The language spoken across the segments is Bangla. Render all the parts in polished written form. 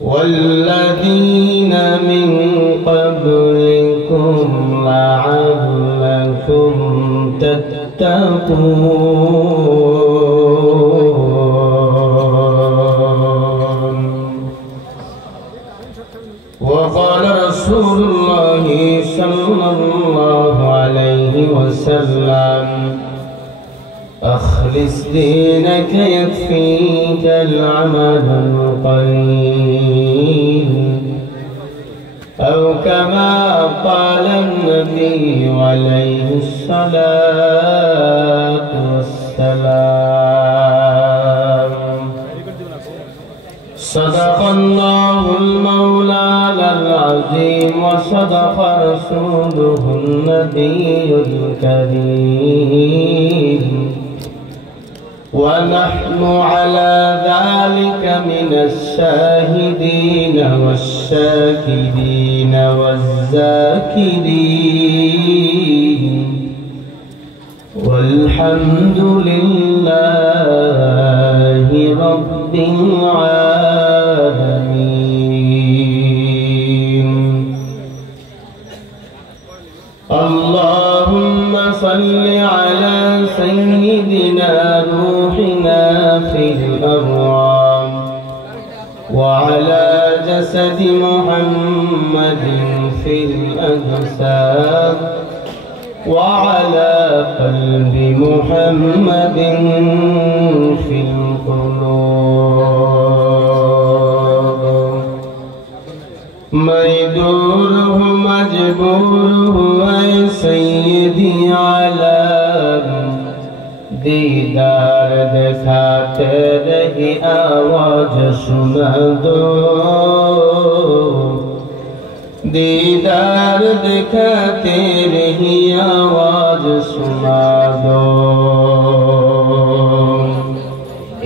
والذين من قبلكم لعلكم تتقون. وقال رسول الله صلى الله عليه وسلم أخلص دينك يكفيك العمل القليل، أو كما قال النبي عليه الصلاة والسلام. صدق الله المولى العظيم وصدق رسوله النبي الكريم، ونحن على ذلك من الشاهدين والشاكرين والذاكرين، والحمد لله رب العالمين. اللهم صل على سيدنا روحنا في الأرواح، وعلى جسد محمد في الأجساد، وعلى قلب محمد في القلوب. ميدوره مجبوره اے سیدی عالم، دیدار دکھاتے رہی آواز سنا دو، دیدار دکھاتے رہی آواز سنا دو.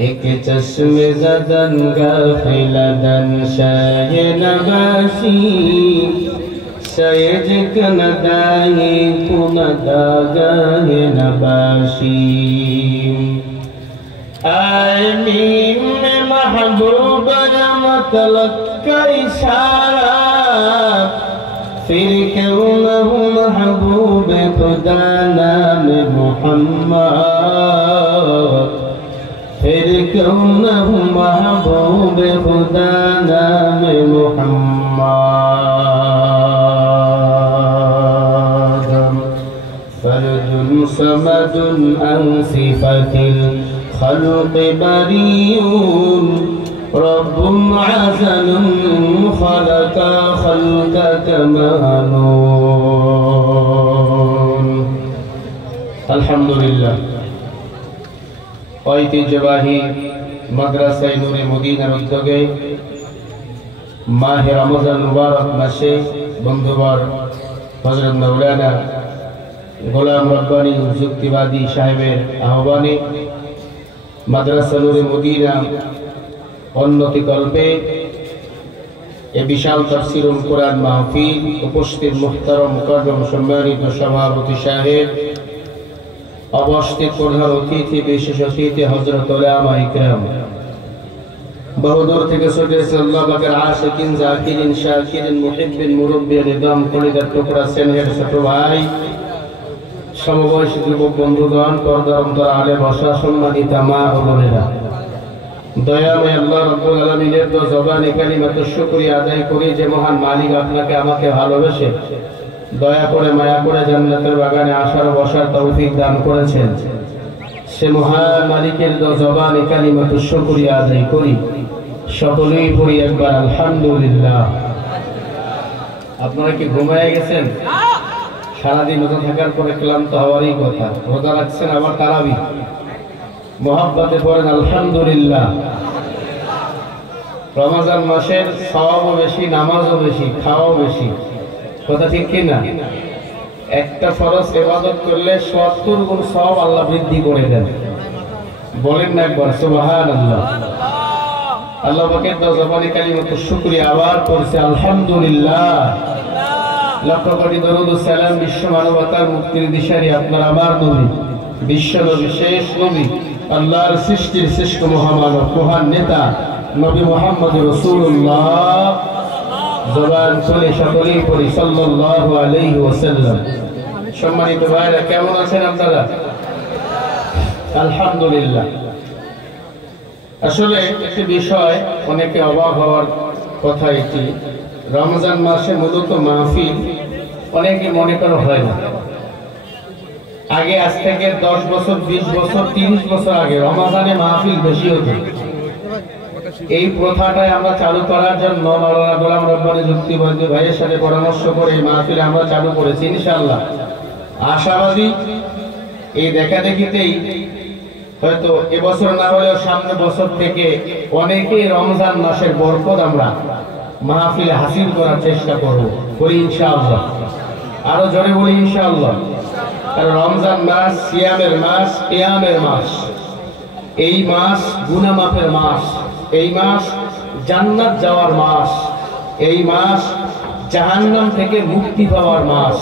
ایک چشم زدن غافلدن شاہ نباشی، سیجک ندائی کنداگاہ نباشی. آئے میم میں محبوب مطلق کا اشارہ، پھر کیوں نہ ہوں محبوب خدا نام محمد، پھر کیوں نہ ہوں محبوب خدا نام محمد. فرد صمد عن صفة الخلق بريء، رب عزل خلق خلقك مهنون. الحمد لله. ঐতিহ্যবাহী মাদ্রাসায়ে নূরে মদিনার উদ্যোগে মাহে রমজান মুবারক মাসে বন্ধুবর হযরত মাওলানা গোলাম রব্বানী যুক্তিবাদী সাহেবের আহ্বানে মাদ্রাসা নূরে মদিনা উন্নতি কল্পে এ বিশাল তাফসীরুল কোরআন মাহফিল উপস্থিত মুহতারাম মুকাররম সম্মানিত সভাপতি সাহেব, অবস্থিত প্রধান অতিথি বিশেষ অতিথি হযরত উলামায়ে কিরাম, বহুদূর থেকে ছুটে এসেছেন আল্লাহ পাকের আশিকিন জাকিরিন শাকিরিন মুহিব্বিন মুরব্বিয়ান নিজাম কলিজার টুকরা স্নেহের ছোট ভাই, সমবয়সী যুবক বন্ধুগণ, পর্দার অন্তরালে আলেম বসা সম্মানিত মা ও বোনেরা, দয়াময় আল্লাহ রাব্বুল আলামিনের তো জবানে কালিমাতুশ শুকরিয়া আদায় করি যে মহান মালিক আপনাকে আমাকে ভালোবেসে দয়া করে মায়া করে জান্নাতের বাগানে আসার বসার তৌফিক দান করেছেন। সে মহান মালিকের তো জবানে কালিমাতুশ শুকরিয়া আদায় করি। সকলেই পড়ি একবার আলহামদুলিল্লাহ। আপনারা কি ঘুমায় গেছেন? সারাদিন রোজা থাকার পরে ক্লান্ত হওয়ারই কথা। রোজা রাখছেন আবার তারাবি, মোহাব্বতে পড়েন আলহামদুলিল্লাহ। রমজান মাসের সওয়াবও বেশি, নামাজও বেশি, খাওয়াও বেশি, কথা ঠিক কিনা? একটা ফরজ ইবাদত করলে ৭০ গুণ সওয়াব আল্লাহ বৃদ্ধি করে দেন। বলেন না একবার সুবহানাল্লাহ। আল্লাহ পাকের জবানে কালিমাতুশ শুকরিয়া আবার পড়ছে আলহামদুলিল্লাহ। লক্ষ কোটি দরুদ ও সালাম বিশ্ব মানবতার মুক্তির দিশারি আপনার আমার নবী, বিশ্ব নবী, শেষ নবী, আল্লাহর সৃষ্টির শ্রেষ্ঠ মহামানব, মহান নেতা নবী মুহাম্মদ রাসূলুল্লাহ জবান খুলে সকলেই পড়ি সাল্লাল্লাহু আলাইহি ওয়াসাল্লাম। সম্মানিত ভাইরা, কেমন আছেন আপনারা? আলহামদুলিল্লাহ। আসলে একটি বিষয় অনেকে অবাক হওয়ার কথা, এটি রমজান মাসে মূলত মাহফিল অনেকে মনে করা হয় না। আগে আজ থেকে 10 বছর, 20 বছর, 30 বছর আগে রমজানে মাহফিল বেশি হতো। এই প্রথাটাই আমরা চালু করার জন্য মাওলানা গোলাম রব্বানী যুক্তিবাদী ভাইয়ের সাথে পরামর্শ করে এই মাহফিল আমরা চালু করেছি। ইনশাআল্লাহ আশাবাদী এই দেখা দেখিতেই হয়তো এবছর না হলেও সামনে বছর থেকে অনেকে রমজান মাসের বরকত আমরা মাহফিলে হাসিল করার চেষ্টা করব, বলি ইনশাআল্লাহ। আরো জোরে বলি ইনশাআল্লাহ। কারণ রমজান মাস সিয়ামের মাস, কিয়ামের মাস। এই মাস গুনাহ মাফের মাস, এই মাস জান্নাত যাওয়ার মাস, এই মাস জাহান্নাম থেকে মুক্তি পাওয়ার মাস।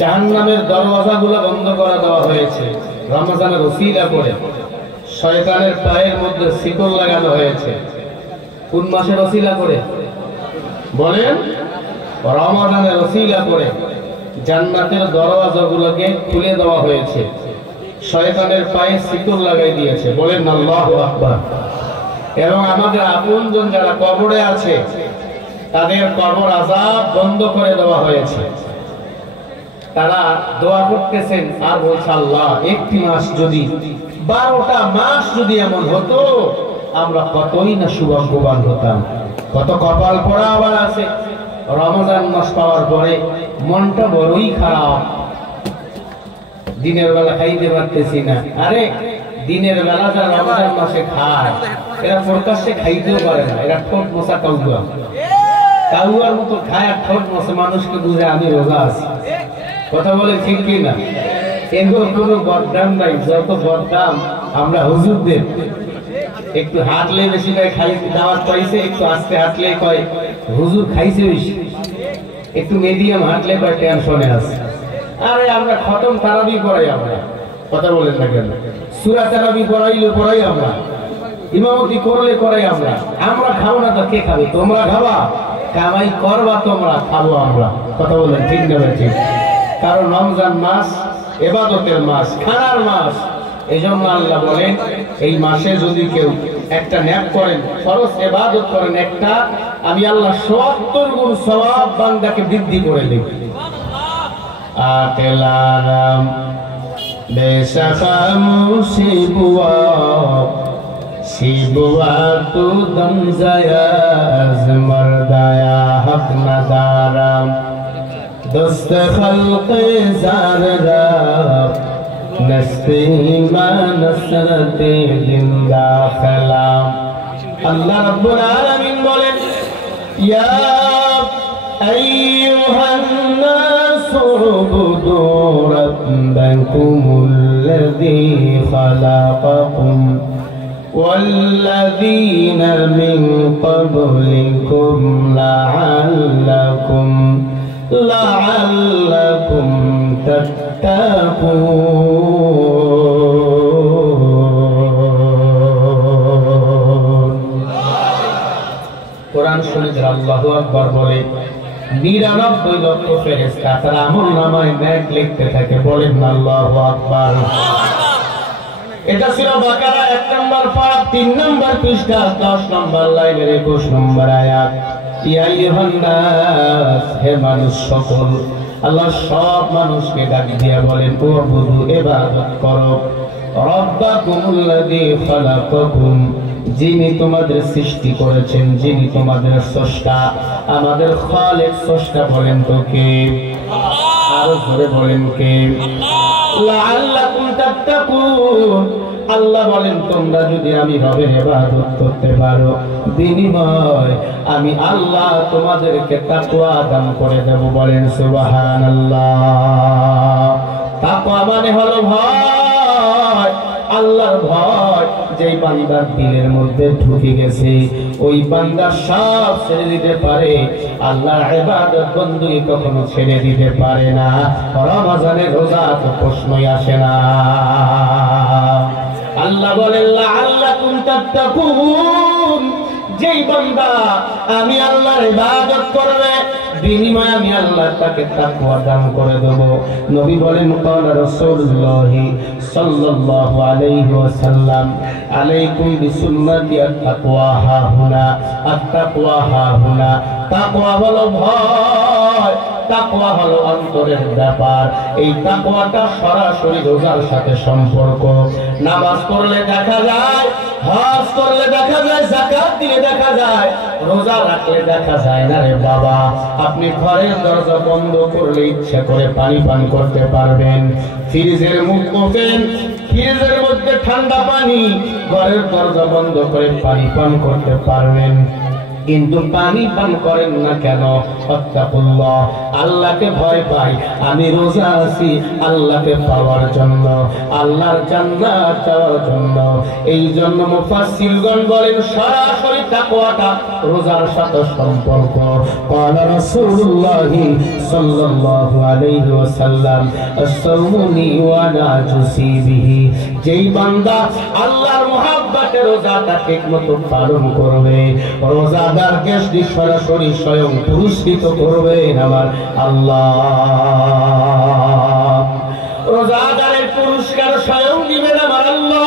জাহান্নামের দরওয়াজাগুলো বন্ধ করে দেওয়া হয়েছে রমজানের ওসিলা করে। শয়তানের পায়ের মধ্যে শিকল লাগানো হয়েছে কোন মাসের ওসিলা করে? বলেন, রমজানের ওসিলা করে জান্নাতের দরওয়াজাগুলোকে খুলে দেওয়া হয়েছে, শয়তানের পায়ে শিকল লাগাই দিয়েছে। বলেন আল্লাহু আকবার। এবং আমাদের আপনজন যারা কবরে আছে তাদের কবর আযাব বন্ধ করে দেওয়া হয়েছে। তারা দোয়া করতেছেন আর বলছে, আল্লাহ একটি মাস যদি, 12টা মাস যদি এমন হতো আমরা কতই না সৌভাগ্যবান হতাম। কত কপাল পড়া আবার আছে রমজান মাস পাওয়ার পরে মনটা বড়ই খারাপ। দিনের বেলা খাইতে পারতেছি না। আরে দিনের বেলা যারা রমজান মাসে খায় এরা প্রকাশ্যে খাইতেও পারে না। এরা ঠোঁট মশা কাউয়া, কাউয়ার মতো খায় আর ঠোঁট মশা মানুষকে বুঝে আমি রোজা আছি। কথা বলে ঠিক কি না? এগুলো কোনো বদনাম নাই। যত বদনাম আমরা হুজুরদের। একটু হাঁটলে বেশি করে খাই দাওয়াত পাইছে, একটু আস্তে হাঁটলে কয় হুজুর খাইছে বেশি, একটু মিডিয়াম হাঁটলে কয় টেনশনে আছে। আরে আমরা খতম তারাবি পড়াই, আমরা কথা বলেন না কেন? সূরা তারাবি পড়াই আমরা, ইমামতি করলে করাই আমরা। আমরা খাবো না তো কে খাবে? তোমরা খাবা, কামাই করবা তোমরা, খাবো আমরা। কথা বলেন ঠিক না? ঠিক। কারণ রমজান মাস ইবাদতের মাস, খানার মাস। এই জন্য আল্লাহ বলেন এই মাসে যদি কেউ একটা নেক করেন, ফরজ ইবাদত করেন একটা, আমি আল্লাহ ৭০ গুণ সওয়াব বান্দাকে বৃদ্ধি করে দেব। আকেলারাম বেশাখা মুসিবুয়া শিবুয়া তু দম জায়াজ মরদায়া হক নদারাম দস্ত খলকে জাররা নস্তে মা নসরতে জিন্দা খালাম। আল্লাহ রাব্বুল আলামিন বলেন, ইয়া আইয়ুহান নাসু উবুদু রাব্বাকুমুল্লাযী খালাকাকুম والذين من قبلكم لعلكم تتقون। কোরআন শুনে আল্লাহু আকবার বলে ৯৯ লক্ষ ফেরেশতা তারা আমলনামায় নেক লিখতে থাকে। বলেন আল্লাহু আকবার। এটা ছিল বাকারা ১ নম্বর পারা ৩ নম্বর পৃষ্ঠা ১০ নম্বর লাইনের ২১ নম্বর আয়াত। ইয়া আইয়ুহান নাস, হে মানুষ সকল। আল্লাহ সব মানুষকে ডাক দিয়া বলেন, ও বুধু ইবাদত করো রব্বাকুমুল্লাযী খালাকাকুম, যিনি তোমাদের সৃষ্টি করেছেন, যিনি তোমাদের স্রষ্টা। আমাদের খালেক স্রষ্টা বলেন তো কে? আরো জোরে বলেন কে? লাআল্লাকুম তাত্তাকুন। আল্লাহ বলেন তোমরা যদি আমি রবের ইবাদত করতে পারো, বিনিময় আমি আল্লাহ তোমাদেরকে তাকওয়া দান করে দেব। বলেন সুবহানাল্লাহ। তাকওয়া মানে হলো ভয়, আল্লাহর ভয়। যেই বান্দার দিলের মধ্যে ঢুকে গেছে ওই বান্দা সব ছেড়ে দিতে পারে, আল্লাহর ইবাদত বندگی কখনো ছেড়ে দিতে পারে না। রমজানের রোজা তো প্রশ্নই আসে না। আল্লাহ বলেন লাআল্লাকুম তাত্তাকুন, যেই বান্দা আমি আল্লাহর ইবাদত করবে বিনিময়ে আমি আল্লাহ তাকে তাকওয়া দান করে দেব। নবী বলেন ক্বালা রাসূলুল্লাহ সাল্লাল্লাহু আলাইহি ওয়াসাল্লাম আলাইকুম বিসুন্নতি আত-তাকওয়া হাহুনা, আত-তাকওয়া হাহুনা। তাকওয়া হলো ভয়, তাকওয়া হলো অন্তরের ব্যাপার। এই তাকওয়াটা সরাসরি রোজার সাথে সম্পর্ক। নামাজ পড়লে দেখা যায়, হজ করলে দেখা যায়, যাকাত দিলে দেখা যায়, রোজা রাখলে দেখা যায় না রে বাবা। আপনি ঘরের দরজা বন্ধ করলে ইচ্ছা করে পানি পান করতে পারবেন, ফ্রিজের মুখ ওপেন, ফ্রিজের মধ্যে ঠান্ডা পানি, ঘরের দরজা বন্ধ করে পানি পান করতে পারবেন, কিন্তু পানি পান করেন না কেন? আত্তাকুল্লাহ, আল্লাহকে ভয় পাই। আমি রোজা আছি আল্লাহকে পাওয়ার জন্য, আল্লাহর জান্নাত চাওয়ার জন্য। এই জন্য মুফাসসিরগণ বলেন সরাসরি তাকওয়াটা রোজার সাথে সম্পর্ক। ক্বালা রাসূলুল্লাহ সাল্লাল্লাহু আলাইহি ওয়াসাল্লাম আস-সাওমুনি ওয়া লা তুসিবিহি, যেই বান্দা আল্লাহর মুহাব্বতে রোজাটা ঠিকমতো পালন করবে, রোজা সরাসরি স্বয়ং পুরস্কৃত করবেন আমার আল্লাহ। রোজাদারের পুরস্কার স্বয়ং দিবেন আমার আল্লাহ।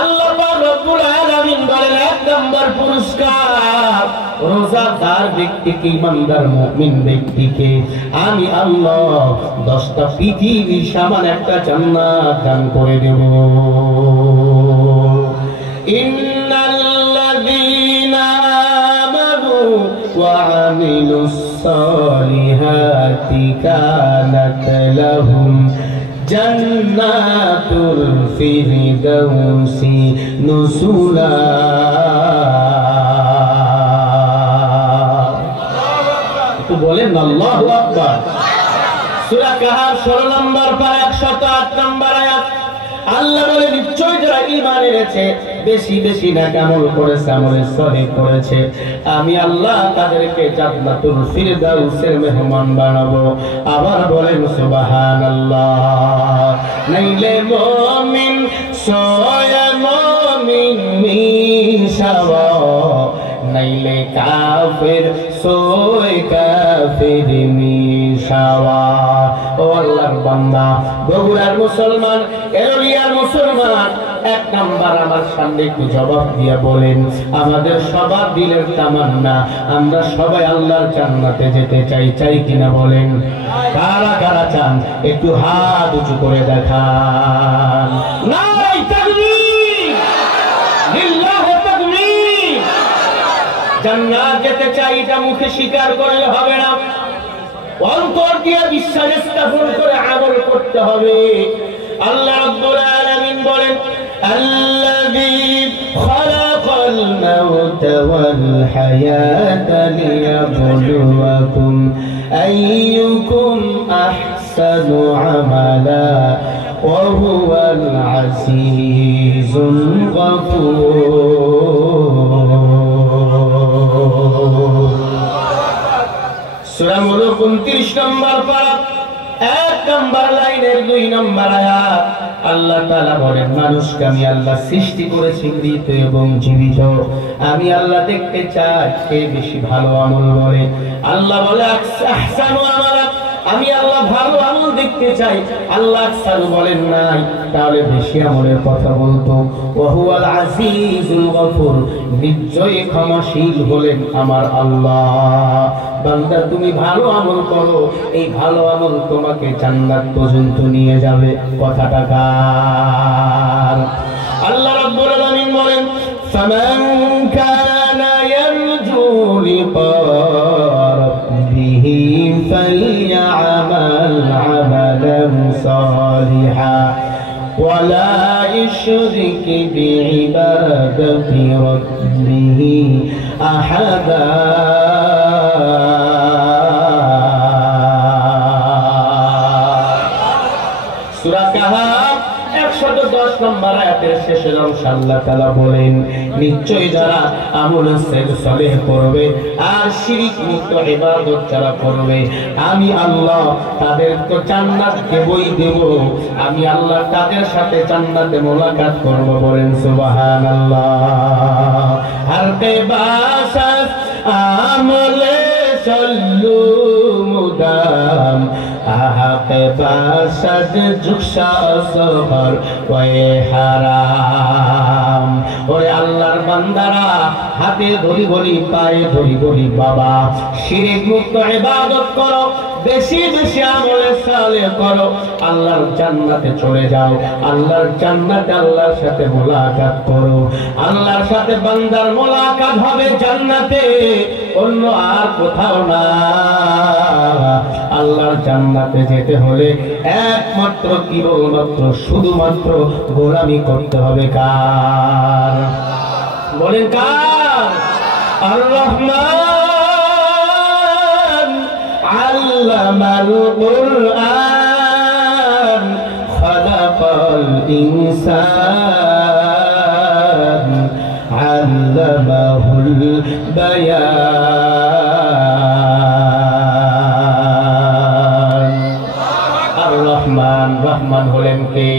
আল্লাহ পাক রব্বুল আলামিন বলেন এক নম্বর পুরস্কার রোজাদার ব্যক্তিকে, ইমানদার মুমিন ব্যক্তিকে আমি আল্লাহ 10টা পৃথিবীর সমান একটা জান্নাত দান করে দেব। ইন্নাল্লাযীনা আমানু ওয়া আমিলুস সালিহাতি কানাত লাহুম জান্নাতুল ফিরদাউসি নুসুলা। একটু বলেন আল্লাহু আকবার। সূরা কাহাফ 16 নম্বর পারা 108 নম্বর আয়াত। আল্লাহ বলে নিশ্চয় যারা ঈমান এনেছে, বেশি বেশি নেক আমল করেছে, আমলে সলিহ করেছে, আমি আল্লাহ তাদেরকে জান্নাতুল ফিরদাউসের মেহমান বানাবো। আবার বলেন সুবহানাল্লাহ। নাইলে মুমিন সোয় মুমিন মিশাওয়া, নাইলে কাফির সোয় কাফির মিশাওয়া। ও আল্লাহর বান্দা, বগুড়ার মুসলমান, এরলিয়ার মুসলমান, এক নাম্বার আমার সামনে একটু জবাব দিয়ে বলেন, আমাদের সবার দিলের তামান্না আমরা সবাই আল্লাহর জান্নাতে যেতে চাই, চাই কিনা বলেন? কারা কারা চান একটু হাত উঁচু করে দেখান। নারে তাকবীর, লিল্লাহি তাকবীর। জান্নাত যেতে চাই এটা মুখে স্বীকার করলে হবে না, অন্তর দিয়ে বিশ্বাস স্থাপন করে আমল করতে হবে। আল্লাহ রাব্বুল আলামিন বলেন আল্লাযী খালাকাল মাউতা ওয়াল হায়াতা লিয়াবলুয়াকুম আইয়ুকুম আহসানু আমালা ওয়া হুয়াল আজিজুল গফুর। সূরা মুলক 29 নম্বর পারা 1 নম্বর লাইনের 2 নম্বর আয়াত। আল্লাহ তাআলা বলেন মানুষকে আমি আল্লাহ সৃষ্টি করেছি মৃত এবং জীবিত, আমি আল্লাহ দেখতে চাই কে বেশি ভালো আমল করে। আল্লাহ বলে আহসানু আমালা, আমি আল্লাহ ভালো আমল দেখতে চাই। আল্লাহ আহসানু বলেন নাই, তাহলে বেশি আমলের কথা বলতো। ওয়া হুয়াল আজিজুল গফুর, নিশ্চয়ই ক্ষমাশীল হলেন আমার আল্লাহ। বান্দা তুমি ভালো আমল করো, এই ভালো আমল তোমাকে জান্নাত পর্যন্ত নিয়ে যাবে। কথাটা কার? আল্লাহ রাব্বুল আলামিন বলেন ফামান কানা ইয়ারজু লিকা রাব্বিহি ফালইআমাল আমালান সালিহা ওয়া লা ইশরিক বিইবাদাতি রাব্বিহি আহাদা। সূরা কাহাফ 110 নম্বর আয়াতের শেষের অংশ আল্লাহ তাআলা বলেন, নিশ্চয়ই যারা আমল সালেহ করবে আর শিরক মুক্ত ইবাদত যারা করবে, আমি আল্লাহ তাদেরকে জান্নাত দেবই দেব। আমি আল্লাহ তাদের সাথে জান্নাতে মোলাকাত করব। বলেন সুবহানাল্লাহ। হর কে বাসাত আমলে চলু মুদাম, আহাকে বাসাত জুকসা সফর ওয়ে হারাম। ওরে আল্লাহর বান্দারা, হাতে ধরি বলি, পায়ে ধরি বলি, বাবা শিরক মুক্ত ইবাদত করো, বেশি বেশি আমলে সালেহ করো, আল্লাহর জান্নাতে চলে যাও। আল্লাহর জান্নাতে আল্লাহর সাথে মোলাকাত করো। আল্লাহর সাথে বান্দার মোলাকাত হবে জান্নাতে, অন্য আর কোথাও না। আল্লাহর জান্নাতে যেতে হলে একমাত্র কেবলমাত্র শুধুমাত্র গোলামি করতে হবে কার? বলেন কার? আর রহমান আল্লামাল কুরআন খালাকাল ইনসান আল্লামাহুল বায়ান। আর রহমান, রহমান হলেন কে?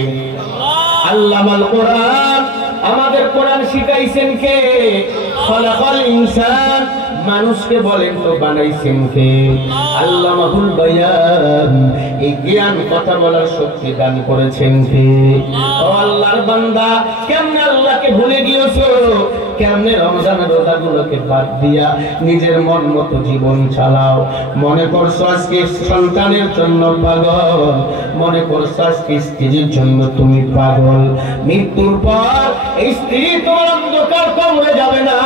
আল্লামাল কুরআন, আমাদের কোরআন শিখাইছেন কে? খালাকাল ইনসান, মানুষকে বলেন তো বানাইছেন কে? আল্লামাহুল বায়ান, এই জ্ঞান কথা বলার শক্তি দান করেছেন কে? ও আল্লাহর বান্দা, কেমনে আল্লাহকে ভুলে গিয়েছো? কেমনে রমজান রোজাগুলোকে বাদ দিয়া নিজের মন মতো জীবন চালাও? মনে করছো আজকে সন্তানের জন্য পাগল, মনে করছো আজকে স্ত্রীর জন্য তুমি পাগল। মৃত্যুর পর এই স্ত্রী তোমার অন্ধকার কবরে যাবে না।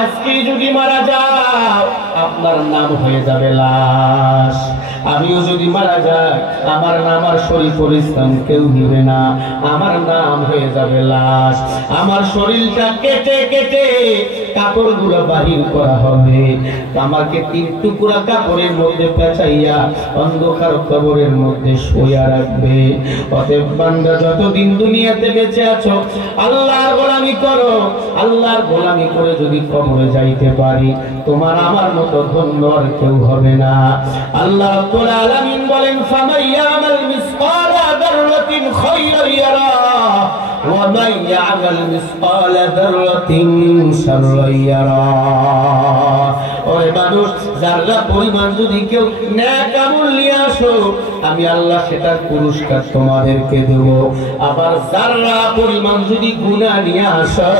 আজকে যদি মারা যাও, আপনার নাম হয়ে যাবে লাশ। আমিও যদি মারা যাই, আমার নাম আর শরীফুল ইসলাম কেউ নিবে না, আমার নাম হয়ে যাবে লাশ। আমার শরীরটা কেটে কেটে কাপড়গুলো বাহির করা হবে, আমাকে 3 টুকরা কাপড়ের মধ্যে পেঁচাইয়া অন্ধকার কবরের মধ্যে শোয়া রাখবে। অতএব বান্দা, যতদিন দুনিয়াতে বেঁচে আছো আল্লাহর গোলামি করো। আল্লাহর গোলামি করে যদি কবরে যাইতে পারি, তোমার আমার মতো ধন্য আর কেউ হবে না। আল্লাহ রাব্বুল আলামিন বলেন, ফামান ইয়ামাল মিসকালা যাররাতিন খায়রান ইয়ারা ওয়া মান ইয়ামাল মিসকালা যাররাতিন শাররান ইয়ারা। ওরে মানুষ, যারা পরিমাণ যদি কেউ নেক আমল নিয়ে আসো, আমি আল্লাহ সেটার পুরস্কার তোমাদেরকে দেব। আবার যারা পরিমাণ যদি গুনাহ নিয়ে আসো,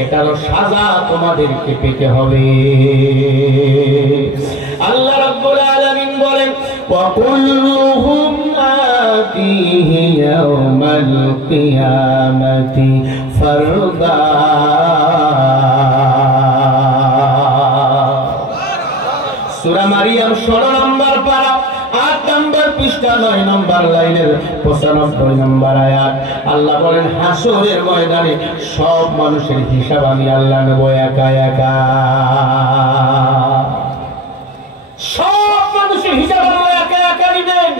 এটারও সাজা তোমাদেরকে পেতে হবে। আল্লাহ রাব্বুল আলামিন বলেন, ওয়া কুল্লুহুম আতিহি ইয়াওমাল কিয়ামাতি ফারদা। সূরা মারিয়াম 16 নম্বর পারা 8 নম্বর পৃষ্ঠা 9 নম্বর লাইনের 95 নম্বর আয়াত। আল্লাহ বলেন, হাসরের ময়দানে সব মানুষের হিসাব আমি আল্লাহ নেব একা একা। সব মানুষের হিসাব আল্লাহ একা একা নেবেন।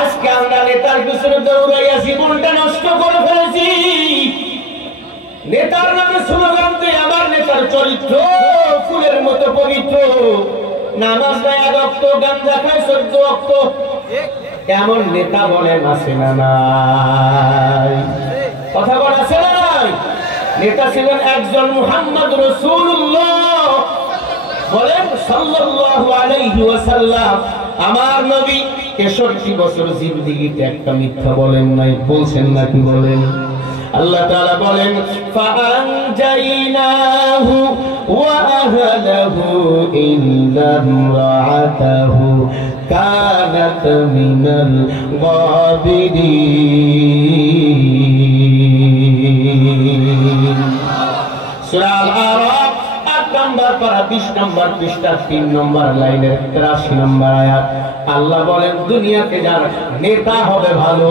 আজকে আমরা নেতার পিছনে দৌড়াইয়া জীবনটা নষ্ট করে ফেলেছি। নেতার নামে স্লোগান দিয়ে আমার নেতার চরিত্র ফুলের মতো পবিত্র, নামাজ নাই 1 ওয়াক্ত, গাঁজা খায় 14 ওয়াক্ত, এমন নেতা বলেন আছে না নাই? কথা বলা আছে না নাই? নেতা ছিলেন একজন মুহাম্মদ রাসূলুল্লাহ, বলেন সাল্লাল্লাহু আলাইহি ওয়াসাল্লাম। আমার নবী 63 বছর জিন্দেগিতে একটা মিথ্যা বলেন নাই, বলছেন নাকি? বলেন। আল্লাহ তাআলা বলেন, ফাআনজাইনাহু ওয়া আহলাহু ইল্লা ইমরাআতাহু কানাত মিনাল গাবিরিন। সূরা আল-আরাফ 8 নম্বর পারা 20 নম্বর পৃষ্ঠা 3 নম্বর লাইনের 83 নম্বর আয়াত। আল্লাহ বলেন, দুনিয়াতে যার নেতা হবে ভালো,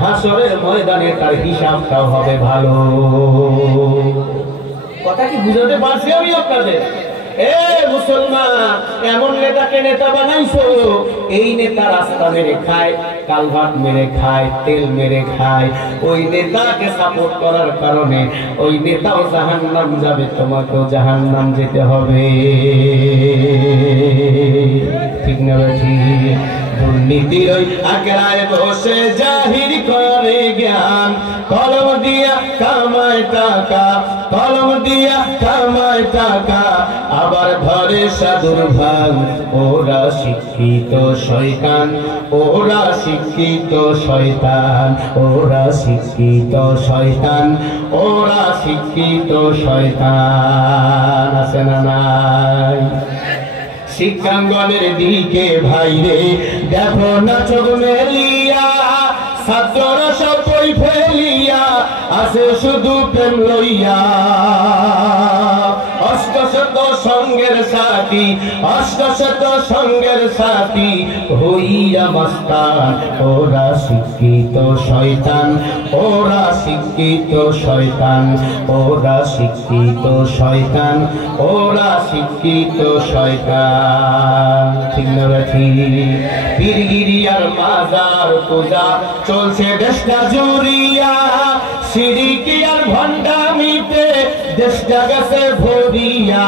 হাসরের ময়দানে তার হিসাবটাও হবে ভালো। কথা কি বুঝাতে পারছি আমি আপনাদের? এ মুসলমান, এমন নেতাকে নেতা বানাইছো, এই নেতা রাস্তা মেরে খায়, কালভার্ট মেরে খায়, তেল মেরে খায়। ওই নেতাকে সাপোর্ট করার কারণে ওই নেতাও জাহান্নাম যাবে, তোমাকেও জাহান্নাম যেতে হবে। ঠিক না ঠিক? দুর্নীতির ওই আখড়ায় বসে জাহির করে জ্ঞান, কলম দিয়া কামায় টাকা, কলম দিয়া কামায় টাকা, আবার ধরে সাধুর ভাগ। ওরা শিক্ষিত শয়তান, ওরা শিক্ষিত শয়তান, ওরা শিক্ষিত শয়তান, ওরা শিক্ষিত শয়তান। আছে না নাই? শিক্ষাঙ্গনের দিকে ভাইরে দেখো না চোখ মেলিয়া, ছাত্ররা সব বই ফেলিয়া আছে শুধু প্রেম লইয়া। অষ্টশত সঙ্গের সাথী, অষ্টশত সঙ্গের সাথী হইয়া মাস্তান। ওরা শিক্ষিত শয়তান, ওরা শিক্ষিত শয়তান, ওরা শিক্ষিত শয়তান, ওরা শিক্ষিত শয়তান। ঠিক না ঠিক? পীরগিরি আর মাজার পূজা চলছে দেশটা জুড়িয়া, সিরিকি আর ভণ্ডামিতে দেশটা গেছে ভরিয়া।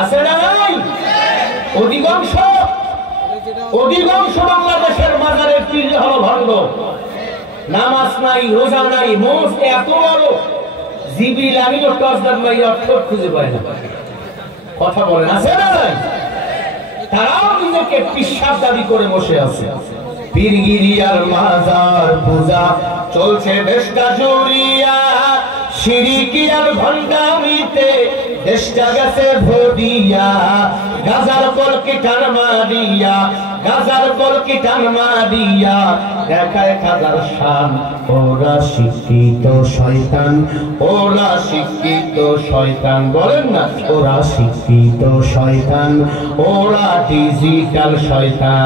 আছে না নাই? অধিকাংশ বাংলাদেশের মাজারের পীর হলো ভণ্ড। নামাজ নাই, রোজা নাই, মোষ এত বড় জিবরিল আমিনও টর্চদার মাই অর্থ খুঁজে পায় না। কথা বলেন, আছে না নাই? তারাও নিজেকে পিশাব দাবি করে বসে আছে। পীরগিরি আর মাজার পূজা চলছে দেশটা জুড়িয়া, সিরিকি আর ভণ্ডামিতে দেশটা গেছে ভরিয়া। গাজার বলকে টান মারিয়া, গাজার বলকে টান মারিয়া দেখায় খাজার শান। ওরা শিক্ষিত শয়তান, ওরা শিক্ষিত শয়তান। বলেন না, ওরা শিক্ষিত শয়তান, ওরা ডিজিটাল শয়তান।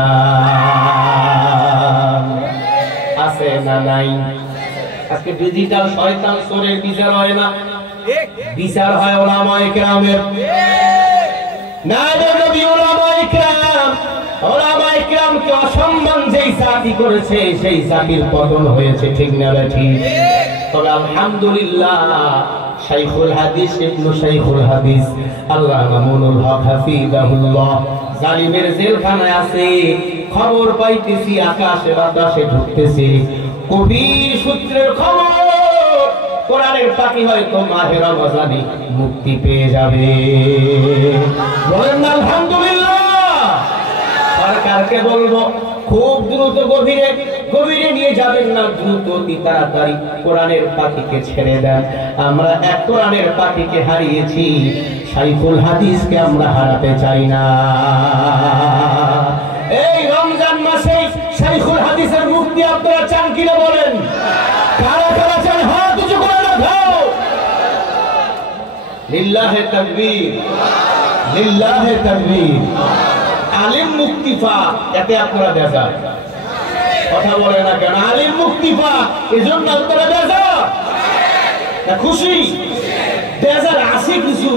আছে না নাই? আজকে ডিজিটাল শয়তান চোরের বিচার হয় না, বিচার হয় উলামায়ে কেরামের। নায়েবে নবী উলামায়ে কেরাম, উলামায়ে কেরামকে অসম্মান যেই জাতি করেছে সেই জাতির পতন হয়েছে। ঠিক না ঠিক? তবে আলহামদুলিল্লাহ শাইখুল হাদিস ইবনে শাইখুল হাদিস আল্লামা মামুনুল হক হাফিজাহুল্লাহ জালিমের জেলখানায় আছে। খবর পাইতেছি আকাশে বাতাসে ঢুকতেছে, কবির সূত্রের খবর কোরআনের পাখি হয়তো মাহে রমজানে মুক্তি পেয়ে যাবে। বলেন না আলহামদুলিল্লাহ। সরকারকে বলবো খুব দ্রুত গভীরে নিয়ে যাবেন না, দ্রুত অতি তাড়াতাড়ি কোরআনের পাখিকে ছেড়ে দেন। আমরা এক কোরআনের পাখিকে হারিয়েছি, শাইখুল হাদিসকে আমরা হারাতে চাই না। এই রমজান মাসে শাইখুল হাদিসের মুক্তি আপনারা চান কিনা বলেন? কারা কারা চান হাত উঁচু করে রাখো। লিল্লাহে তাকবীর, লিল্লাহে তাকবীর। আলিম মুক্তি পাক, এতে আপনারা বেজার। কথা বলে না কেন? আলিম মুক্তি পাক, এজন্য আপনারা বেজার না খুশি? বেজার আছে কিছু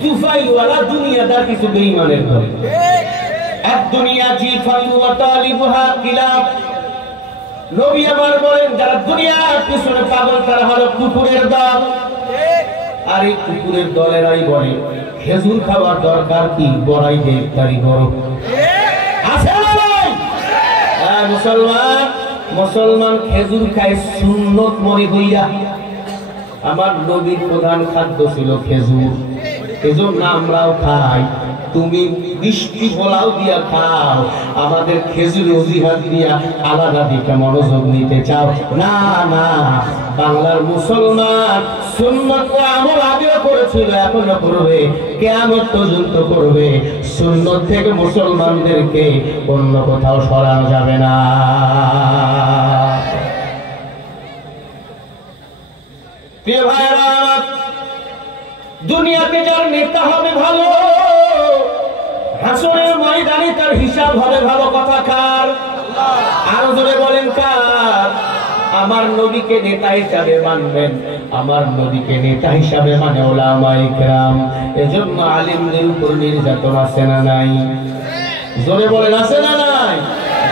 তুফাইওয়ালা দুনিয়াদার, কিছু বেঈমানের দল। এক দুনিয়া জিফাতু ওয়া তালিবুহা কিলাব। নবী আমার বলেন, যারা দুনিয়ার পিছনে পাগল তারা হলো কুকুরের দল। আর এই কুকুরের দলেরাই বলে খেজুর খাবার দরকার কি, বড়াই দে ইফতারি করো। আছে না নাই? মুসলমান খেজুর খায় সুন্নত মনে হইয়া। আমার নবীর প্রধান খাদ্য ছিল খেজুর, এজন্য আমরাও খাই। তুমি মিষ্টি পোলাও দিয়া খাও, আমাদের খেজুর অজিহাত দিয়া আলাদা দিকে মনোযোগ নিতে চাও না। না, বাংলার মুসলমান সুন্নত আমল আগেও করেছিল, এখনো করবে, কিয়ামত পর্যন্ত করবে। সুন্নত থেকে মুসলমানদেরকে অন্য কোথাও সরানো যাবে না। প্রিয় ভাইরা, দুনিয়াতে যার নেতা হবে ভালো, হাসরের ময়দানে তার হিসাব হবে ভালো। কথা কার? আরো জোরে বলেন কার? আমার নবীকে নেতা হিসাবে মানবেন, আমার নবীকে নেতা হিসাবে মানে উলামায়ে কেরাম। এজন্য আলেমদের উপর নির্যাতন আছে না নাই? জোরে বলেন আছে না নাই?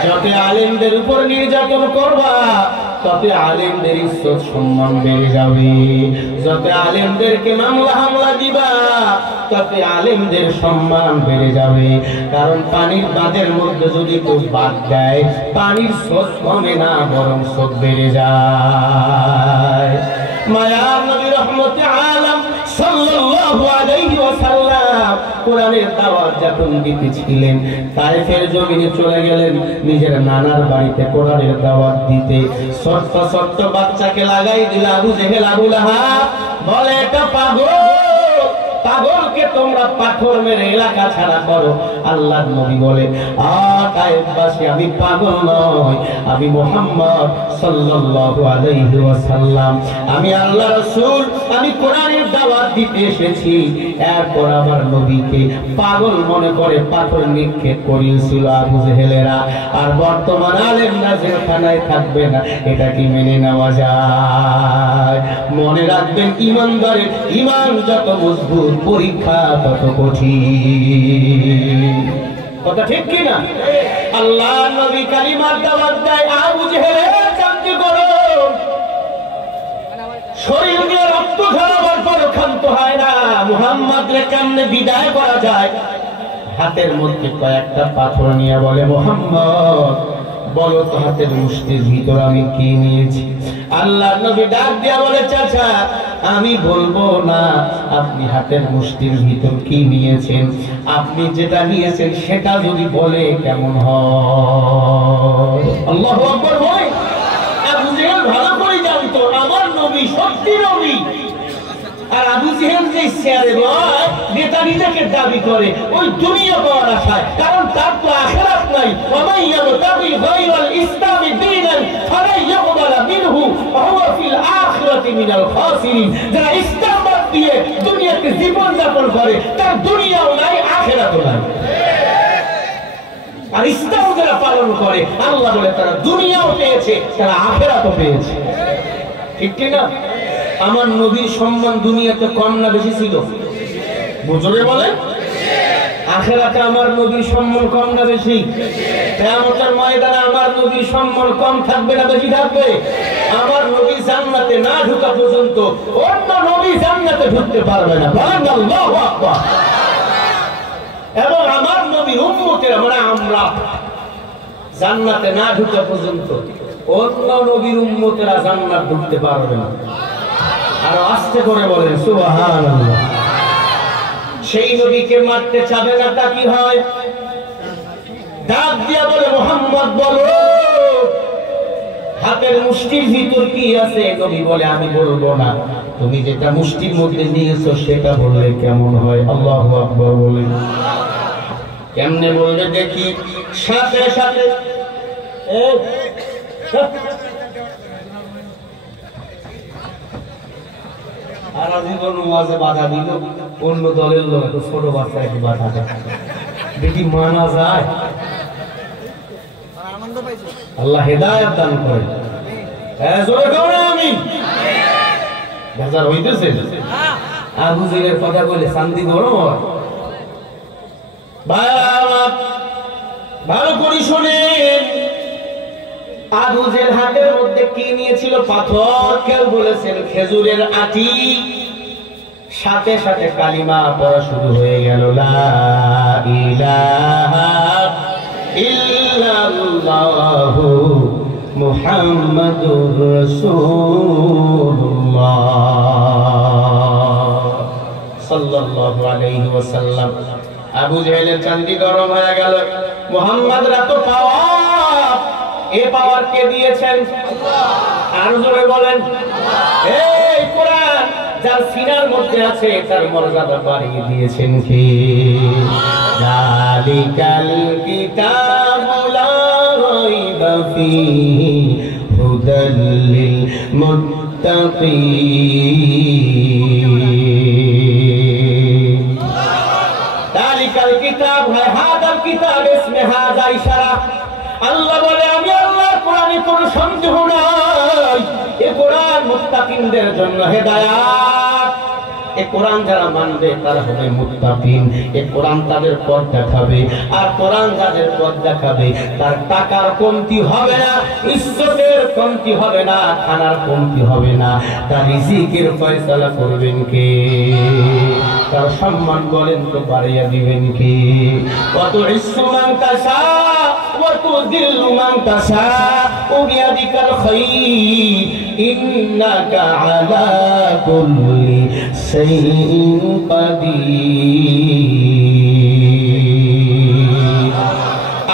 যত আলেমদের উপর নির্যাতন করবা তত আলেমদের ইজ্জত সম্মান বেড়ে যাবে। যত আলেমদেরকে মামলা হামলা দিবা তত আলেমদের সম্মান বেড়ে যাবে। কারণ পানির বাঁধের মধ্যে যদি কেউ বাদ দেয়, পানির স্রোত কমে না, বরং স্রোত বেড়ে যায়। মায়ার নবী রহমতে আলম সাল্লাল্লাহু আলাইহি ওয়াসাল্লাম কোরআনের দাওয়াত যখন দিতেছিলেন, তায়েফের জমিনে চলে গেলেন নিজের নানার বাড়িতে কোরআনের দাওয়াত দিতে। ছোট্ট ছোট্ট বাচ্চাকে লাগাই দিল আবু জেহেল আবু লাহাব। বলে এটা পাগল, পাগলকে তোমরা পাথর মেরে এলাকা ছাড়া করো। আল্লাহর নবী বলে তায়েফবাসী আমি পাগল নয়, আমি মুহাম্মদ সাল্লাল্লাহু আলাইহি ওয়াসাল্লাম, আমি আল্লাহ রাসূল, আমি কোরআনের দাওয়াত দিতে এসেছি। এরপর আমার নবীকে পাগল মনে করে পাথর নিক্ষেপ করিয়েছিল আবু জেহেলেরা। আর বর্তমান আলেমরা জেলখানায় থাকবে না, এটা কি মেনে নেওয়া যায়? মনে রাখবেন, ইমানদারের ইমান যত মজবুত, পরীক্ষা তত কঠিন। কথা ঠিক কি না? আল্লাহ নবী কালিমার দাওয়াত দেয়, আবু জেহেলের শান্তি করো। শরীর দিয়ে রক্ত ঝরাবার পর ক্ষান্ত হয় না। মুহাম্মদ রে কেমনে বিদায় করা যায়? হাতের মধ্যে কয়েকটা পাথর নিয়ে বলে, মুহাম্মদ বলো তো হাতের মুষ্টির ভিতর আমি কি নিয়েছি? আল্লাহ নবী ডাক দিয়া বলে, চাচা আমি বলবো না, আপনি হাতের মুষ্টির ভিতর কি নিয়েছেন? আপনি যেটা নিয়েছেন সেটা যদি বলে কেমন হয়? আল্লাহু আকবার। ভাই আবু জেহেল ভালো করে জানতো আমার নবী সত্যি নবী। আর আবু জেহেল যে শেয়ারে বয় নেতা নিজেকে দাবি করে ওই দুনিয়া পাওয়ার আশায়, কারণ তার তো আখিরাত নাই। ওয়া ইয়াবতাগি গায়রাল ইসলামি দীনান ফালা ইউকবাল মিনহু ওয়া হুয়া ফিল আখিরাতি মিনাল খাসিরিন। যারা ইসলাম বাদ দিয়ে দুনিয়াতে জীবন যাপন করে তার দুনিয়াও নাই, আখিরাতও নাই। আর ইসলাম যারা পালন করে আল্লাহ বলে তারা দুনিয়াও পেয়েছে, তারা আখিরাতও পেয়েছে। ঠিক কি না? আমার নবীর সম্মান দুনিয়াতে কম না বেশি ছিল? বুঝলে বলে আখিরাতে আমার নবীর সম্মান কম না বেশি? কিয়ামতের ময়দানে আমার নবীর সম্মান কম থাকবে না বেশি থাকবে? আমার নবী জান্নাতে না ঢোকা পর্যন্ত অন্য নবী জান্নাতে ঢুকতে পারবে না। বলেন আল্লাহু আকবার। এবং আমার নবীর উম্মতেরা মানে আমরা জান্নাতে না ঢোকা পর্যন্ত অন্য নবীর উম্মতেরা জান্নাত ঢুকতে পারবে না। আর আস্তে করে বলেন সুবহানাল্লাহ। সেই নবীকে মারতে চাবে না তা কি হয়? ডাক দিয়া বলে, মুহাম্মদ বলো হাতের মুষ্টির ভিতর কি আছে? নবী বলে, আমি বলবো না, তুমি যেটা মুষ্টির মধ্যে নিয়েছো সেটা বললে কেমন হয়? আল্লাহু আকবার বলেন। কেমনে বলবে দেখি? সাথে সাথে আর আজীবন ওয়াজে বাধা দিল অন্য দলের লোক, ছোট বাচ্চা একটু বাধা দেয়, দেখি মানা যায়? আল্লাহ হেদায়েত দান করে। আমিন। বাজার হইতেছে আবু জেহেলের কথা বলে শান্তি গরম হয়। ভালো করে শোনেন, আবু জেহেল হাতের মধ্যে কি নিয়েছিল? পাথর। কেউ বলেছেন খেজুরের আটি। সাথে সাথে কালিমা পড়া শুরু হয়ে গেল, লা ইলাহা ইল্লাল্লাহু মুহাম্মাদুর রাসূলুল্লাহ সাল্লাল্লাহু আলাইহি ওয়াসাল্লাম। আবু জেহেলের চান্দি গরম হয়ে গেল। মুহাম্মদ রাত পাওয়ার, এ পাওয়ার কে দিয়েছেন? আল্লাহ। আর জোরে বলেন এই কোরআন যার সিনার মধ্যে আছে তার মর্যাদা বাড়িয়ে দিয়েছেন কে? যালিকাল কিতাবু লা রাইবা ফীহি হুদাল লিল মুত্তাকিন। যালিকাল কিতাব है हादल किताब, इसमें हादा इशारा। আল্লাহ বলে আমি আল্লাহ কোরআন কোরআনে কোনো সন্দেহ নাই, এ কোরআন মুত্তাকিনদের জন্য হেদায়াত। এ কোরআন যারা মানবে তারা হবে মুত্তাকিন। এ কোরআন তাদের পথ দেখাবে, আর কোরআন যাদের পথ দেখাবে তার টাকার কমতি হবে না, ইজ্জতের কমতি হবে না, খানার কমতি হবে না, তার রিজিকের ফয়সালা করবেন কে? তার সম্মান বলেন তো বাড়িয়ে দিবেন কে? কত ইজ্জু মান তাশা ওয়া তুযিল্লু মান তাশা ওয়া বিয়াদিকাল খায়র ইন্নাকা আলা কুল্লি শাইইন কাদির।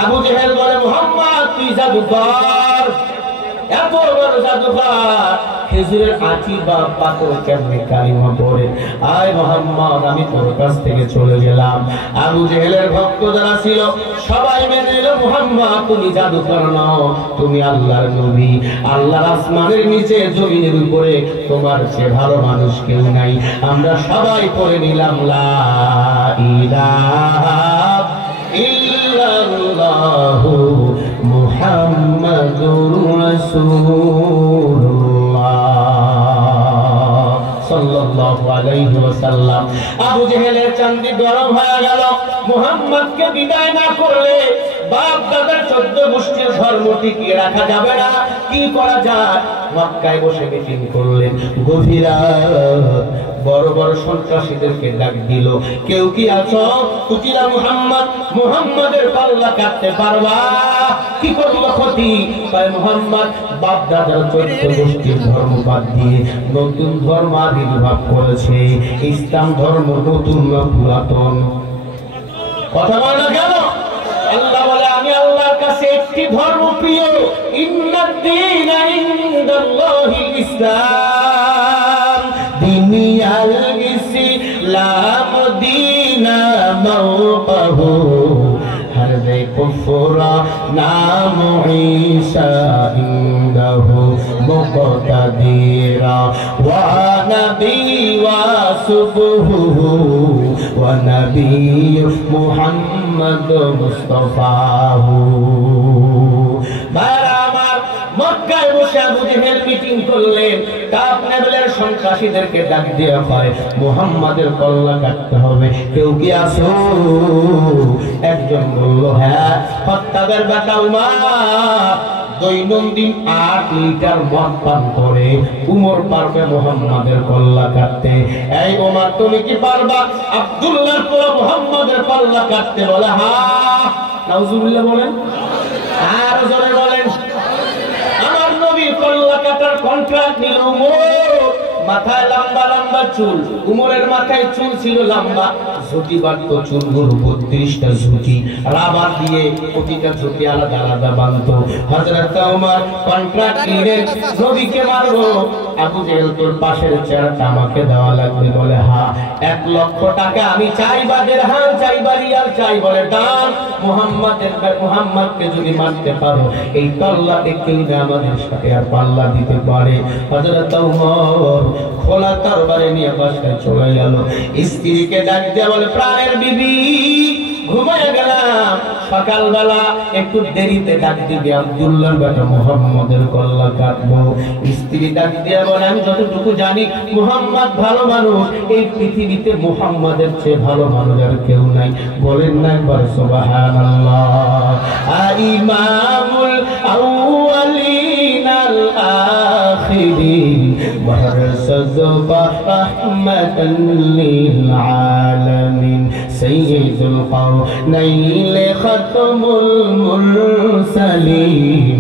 আবু জেহেল বলে, মুহাম্মদ তুই জাদুকর, এত বড় জাদুকর, খেজুরের আঁটি বা পাথর কেমনে কালিমা পড়ে? আয় মুহাম্মদ, আমি তোর কাছ থেকে চলে গেলাম। আবু জেহেলের ভক্ত যারা ছিল সবাই মেনে নিল, মুহাম্মদ তুমি জাদুকর নও, তুমি আল্লাহর নবী। আল্লাহর আসমানের নিচে জমিনের উপরে তোমার চেয়ে ভালো মানুষ কেউ নাই। আমরা সবাই পড়ে নিলাম লা ইলাহা ইল্লাল্লাহু মুহাম্মাদুর রাসূলুল্লাহ সাল্লাল্লাহু আলাইহি ওয়াসাল্লাম। আবু জেহেলের চান্দি গরম হয়ে গেল। মুহাম্মদকে বিদায় না করলে বাপ দাদার 14 গোষ্ঠীর ধর্ম টিকিয়ে রাখা যাবে না। কি করা যায়? মক্কায় বসে মিটিং করলেন। গভীর রাত, বড় বড় সন্ত্রাসীদেরকে ডাক দিল, কেউ কি আছো? কুতিলা মুহাম্মদ, মুহাম্মাদের পাল্লা কাটতে পারবা? কি করল ক্ষতি? তাই মুহাম্মদ বাপ দাদার 14 গোষ্ঠীর ধর্ম বাদ দিয়ে নতুন ধর্ম আবির্ভাব করেছে। ইসলাম ধর্ম নতুন না পুরাতন? কথা বলে কেন? আল্লাহ বলে, আমি আল্লাহর কাছে একটি ধর্ম প্রিয়, ইন্নাদ-দীনা ইনদাল্লাহিল ইসলাম, দিনিয়াল ইসলাম দীনা মাওকাহু হর দে কুফরা নাম ঈসা ইনদাহু মুকতাদিরা ওয়া নবী ওয়া সুবহু ওয়া নবী মুহাম্মদ মুস্তাফাহু। মক্কায় বসে আবু জেহেল মিটিং করলেন। কাব নেবেলের সন্ত্রাসীদেরকে ডাক দেওয়া হয়, মুহাম্মাদের কল্লা কাটতে হবে, কেউ কি আসো? একজন বলল, হ্যাঁ। খাত্তাবের বেটা উমর দৈনন্দিন 8 লিটার মদ পান করে, উমর পারবে মুহাম্মাদের কল্লা কাটতে। এই ওমর, তুমি কি পারবা আব্দুল্লাহর পুরো মুহাম্মাদের কল্লা কাটতে? বলে, হ্যাঁ। নাউজুবিল্লাহ বলেন, আর জোরে বলেন। আমার নবী কল্লা কাটার কন্ট্রাক্ট নিল উমর। মাথায় লম্বা লম্বা চুল, উমরের মাথায় চুল ছিল লম্বা, ঝুঁটি বাঁধতো চুলগুলো 32টা ঝুঁটি, রাবার দিয়ে প্রতিটা ঝুঁটি আলাদা আলাদা বাঁধতো। হযরত ওমর কন্ট্রাক্ট নিলেন, নবীকে মারবো। আবু জেহেল, তোর পাশের চেয়ারটা আমাকে দেওয়া লাগবে। বলে, হ্যাঁ। 1 লক্ষ টাকা আমি চাই, বা দিরহাম চাই, বা রিয়াল চাই। বলে, দাম। মুহাম্মদকে যদি মারতে পারো, এই তল্লাতে কেউ না আমাদের সাথে আর পাল্লা দিতে পারে। হযরত ওমর খোলা তরবারি নিয়ে বাসায় চলে গেল। স্ত্রীকে ডাক দিয়ে বলে, প্রাণের বিবি, ঘুমায় গেলাম, সকালবেলা একটু দেরিতে ডাক দিবি, আব্দুল্লাহর বেটা মুহাম্মাদের কল্লা কাটবো। স্ত্রী ডাক দিয়ে বলে, আমি যতটুকু জানি মুহাম্মদ ভালো মানুষ, এই পৃথিবীতে মুহাম্মাদের চেয়ে ভালো মানুষ আর কেউ নাই। বলেন না একবার সুবহানাল্লাহ। ইমামুল আউয়ালিন আল আখিরিন বারসাদ রাহমাতাল লিল আলামিন সাইয়্যিদুল কাওনাইন খাতমুল মুরসালিন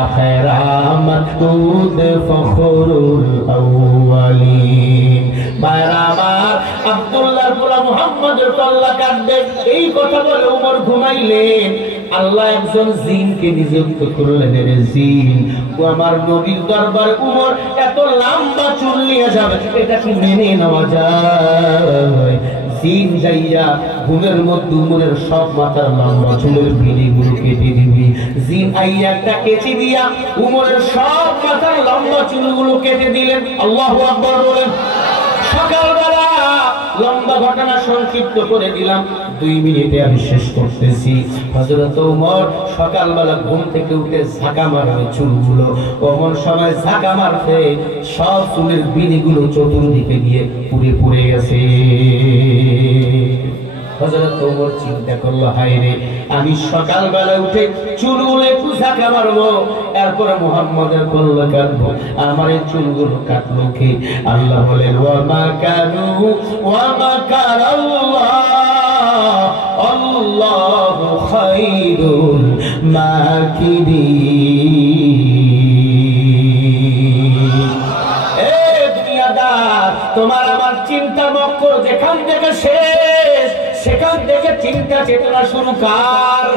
আখিরাত খুদ ফখরুল আউয়ালিন। বারাবার আব্দুল্লাহর পুরা মুহাম্মাদের কল্লা কাটবে, এই কথা বলে উমর ঘুমাইলেন। আল্লাহ একজন জিনকে নিযুক্ত করলেন। রে জিন, ও আমার নবীর দরবারে উমর এত লম্বা চুল নিয়ে যাবে, এটা কি মেনে নেওয়া যায়? জিন যাইয়া ঘুমের মধ্যে উমরের সব মাথার লম্বা চুলের ভিড়িগুলো কেটে দিবি। জিন আইয়া একটা কেচি দিয়া উমরের সব মাথার লম্বা চুলগুলো কেটে দিলেন। আল্লাহু আকবার বলেন। সকালবেলা লম্বা ঘটনা সংক্ষিপ্ত করে দিলাম। 2 মিনিটে আমি শেষ করতেছি। হযরত ওমর সকালবেলা ঘুম থেকে উঠে ঝাঁকা মারবে চুলগুলো, ওমর সময় ঝাঁকা মারতে সব চুলের বিড়িগুলো চতুর্দিকে গিয়ে পুড়ে পুড়ে গেছে। হযরত ওমর চিন্তা করলো, হায় রে, আমি সকালবেলা উঠে চুলগুলো একটু ঝাঁকা মারবো, এরপরে মুহাম্মদের কল্লা কাটবো, আমার এই চুলগুলো কাটলো কে? আল্লাহ বলেন, ওয়া মা কানু ওয়া মা কারাল্লাহ আল্লাহু খায়রুল মাকিরিন। এ দুনিয়াদার, তোমার আমার চিন্তা মক্কর যেখান থেকে শেষ, সেখান থেকে চিন্তা চেতনা শুরু কার?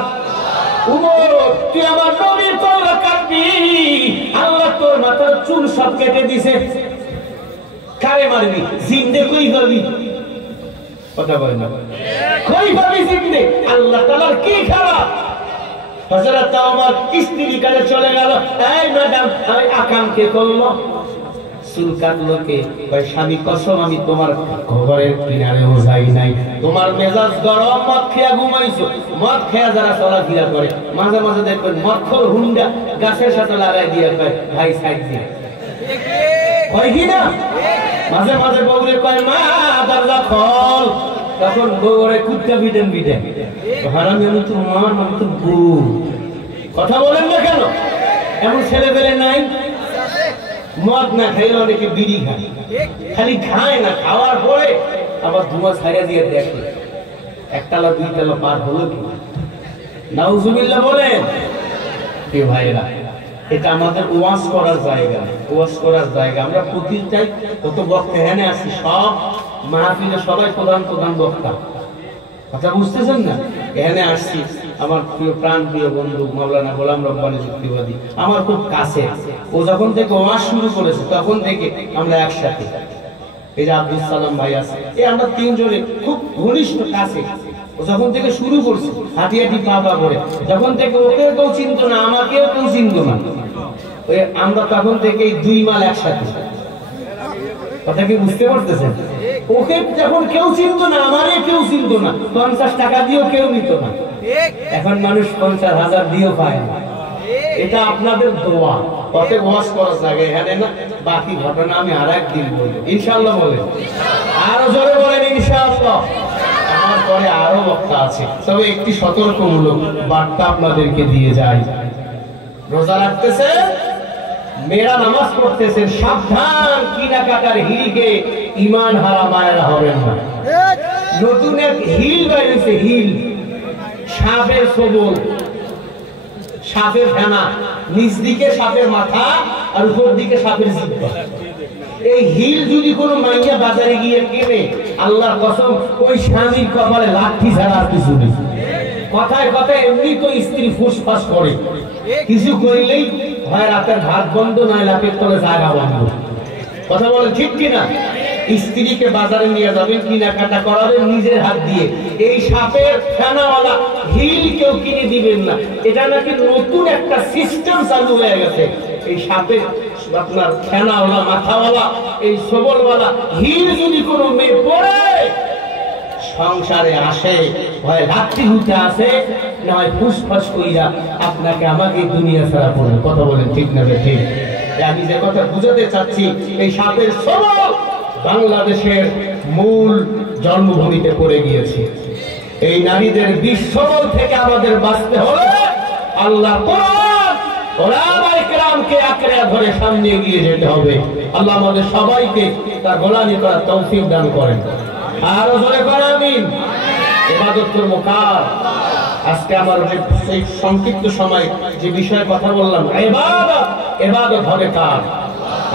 উমর, তুই আমার নবীর কল্লা কাটবি, আল্লাহ তোর মাথার চুল সব কেটে দিছে, কারে মারবি? জিন্দে কই পাবি? কথা বলেন না, কই পাবি জিন্দে? আল্লাহ তাআলার কি খারাপ? হযরত ওমর স্ত্রী কাছে চলে গেল, এই ম্যাডাম, আমি আকামকে করলো, চুল কাটলো কে? ভাই স্বামী কসম, আমি তোমার ঘরের কিনারেও যাই নাই, তোমার মেজাজ গরম, মদ খেয়া ঘুমাইছো। মদ খেয়া যারা চলাফেরা করে, মাঝে মাঝে দেখবেন মদখোর হুন্ডা গাছের সাথে লাগাই দিয়ে কয়, ভাই সাইড দিয়ে, কয় কি না? মাঝে মাঝে বউরে কয়, মা দরজা খোল, তখন বউরে কুত্তা বিদেন বিদেন, হারামি আমি তো মা, আমি তো বউ। কথা বলেন না কেন? এমন ছেলে পেলে নাই? মদ না খাইলে অনেকে বিড়ি খায়, খালি খায় না, খাওয়ার পরে আবার ধোঁয়া ছাইড়া দিয়ে দেখে একতলা 2 তলা পার হলো কি? নাউজুবিল্লাহ বলেন। প্রিয় ভাইরা, এটা আমাদের ওয়াজ করার জায়গা, ওয়াজ করার জায়গা। আমরা প্রতিটাই কত বক্তা এখানে আসি, সব মাহফিলে সবাই প্রধান প্রধান বক্তা, কথা বুঝতেছেন না? এখানে আসছি, আমার প্রিয় প্রাণ প্রিয় বন্ধু মাওলানা গোলাম রব্বানী যুক্তিবাদী আমার খুব কাছে, ও যখন থেকে ওয়াজ শুরু করেছে তখন থেকে আমরা একসাথে। এই যে আব্দুল সালাম ভাই আছে, এই আমরা 3 জনে খুব ঘনিষ্ঠ কাছে। ও যখন থেকে শুরু করছে হাঁটিয়াটি পা করে, যখন থেকে ওকে কেউ চিনত না, আমাকেও কেউ চিনত না, ওই আমরা তখন থেকে 2 মাল একসাথে। কথা কি বুঝতে পারতেছেন? ওকে যখন কেউ চিনত না, আমারে কেউ চিনত না, 50 টাকা দিয়েও কেউ নিত না। এখন মানুষ 50,000 দিয়েও পায় না। এটা আপনাদের দোয়া, কত ওয়াজ করা জায়গা এখানে না। বাকি ঘটনা আমি আরেকদিন বলবো, ইনশাআল্লাহ বলেন, আরো জোরে বলেন ইনশাআল্লাহ। আমার পরে আরো বক্তা আছে, তবে একটি সতর্কমূলক বার্তা আপনাদেরকে দিয়ে যাই। রোজা রাখতেছে, মেয়েরা নামাজ পড়তেছে, সাবধান, কিনাকাটার হিলকে ঈমান হারা মায়েরা হবেন না। নতুন এক হিল বেরিয়েছে, হিল, সাপের সবল, সাপের ফেনা, নিচ দিকে সাপের মাথা আর উপর দিকে সাপের জিহ্বা। এই হিল যদি কোনো মাইয়া বাজারে গিয়ে কেনে, আল্লাহর কসম, ওই স্বামীর কপালে লাঠি ছাড়া আর কিছু নেই। কথায় কথায় এমনি তো স্ত্রী ফুসফাস করে, কিছু করিলেই হয় রাতের ভাত বন্ধ, নয় লাপের তলে জায়গা বন্ধ। কথা বলেন ঠিক কিনা? স্ত্রীকে বাজারে নিয়ে যাবেন, কেনাকাটা করাবেন নিজের হাত দিয়ে, এই সাপের ফেনাওয়ালা হিল কেউ কিনে দিবেন না। এটা নাকি নতুন একটা সিস্টেম চালু হয়ে গেছে। এই সাপের আপনার ফেনাওয়ালা, মাথাওয়ালা, এই সবলওয়ালা হিল যদি কোনো মেয়ে পরে সংসারে আসে, হয় রাত্রি হইতে আসে, না হয় ফুসফাস কইরা আপনাকে আমাকে দুনিয়া ছাড়া পড়ে। কথা বলেন ঠিক না? ঠিক। আমি যে কথা বুঝাতে চাচ্ছি, এই সাপের সবল বাংলাদেশের মূল জন্মভূমিতে পড়ে গিয়েছে। এই নারীদের বিশ্ববল থেকে আমাদের বাঁচতে হলে আল্লাহ কোরআন, ওলামায়ে কেরামকে আঁকড়ে ধরে সামনে এগিয়ে যেতে হবে। আল্লাহ আমাদের সবাইকে তার গোলামি করার তৌফিক দান করেন। আরো জোরে করে আমিন। ইবাদত করবো কার? আজকে আমার সেই সংক্ষিপ্ত সময় যে বিষয়ে কথা বললাম, ইবাদত, ইবাদত হবে কার?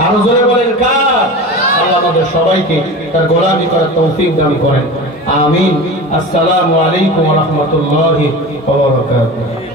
আরো জোরে বলেন কার? আল্লাহ আমাদের সবাইকে তার গোলামি করার তৌফিক দান করেন। আমিন। আসসালামু আলাইকুম ওয়া রাহমাতুল্লাহি ওয়া বারাকাতুহু।